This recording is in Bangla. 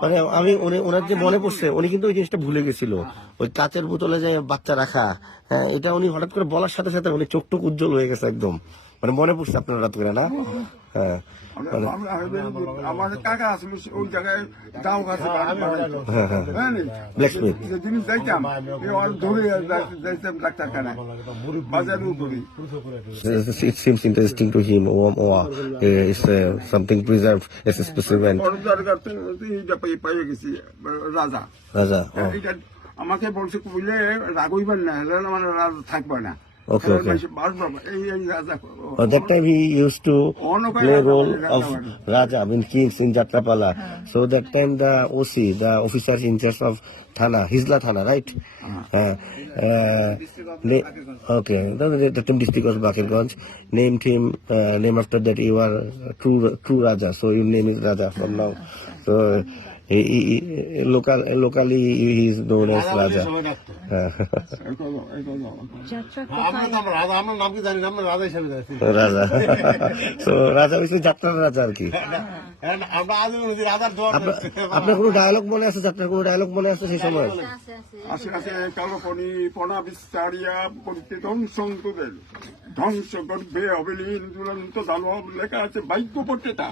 মানে আমি ওনার যে মনে পড়ছে উনি কিন্তু ওই জিনিসটা ভুলে গেছিল, ওই কাচের বোতলে যে বাচ্চা রাখা, হ্যাঁ এটা উনি হঠাৎ করে বলার সাথে সাথে উনি চোখ টোক উজ্জ্বল হয়ে গেছে একদম, মানে মনে পড়ছে আপনার হঠাৎ করে না? হ্যাঁ আমার কাকা আসল ওই জায়গায় দাও গাছে ব্ল্যাকস্মিথ। যেদিন যাইতাম ধরে যাইতাম ডাক্তারখানায় বাজারের উপরে। It seems interesting to him. It's something preserved as a specimen. পাইয়ে গেছি রাজা রাজা। এটা আমাকে বলছে বুঝলে রাগ হইবেন না, আমার রাজ থাকবে না। Okay, okay. That time he used to play role of Raja, I mean kings in Jatrapala. So that time the OC, the officer in charge of Thana, Hizla Thana, right? Okay, the district was Bakirganj. Named him, name after that you are true Raja. So your name is Raja from now. So locally he is known as Raja. রাজা। So রাজা হইছে যাত্রার রাজা আর কি। আপনার কোনো ডায়লগ মনে আছে? আপনার কোনো ডায়লগ মনে আছে সেই সময়? আছে আছে। কালো পনি পনা বিস্তারিয়া পড়তে ধ্বংস তোদের ধ্বংস করবে অবলীন দুরন্ত দানব লেখা আছে, ভাগ্য পড়তে তা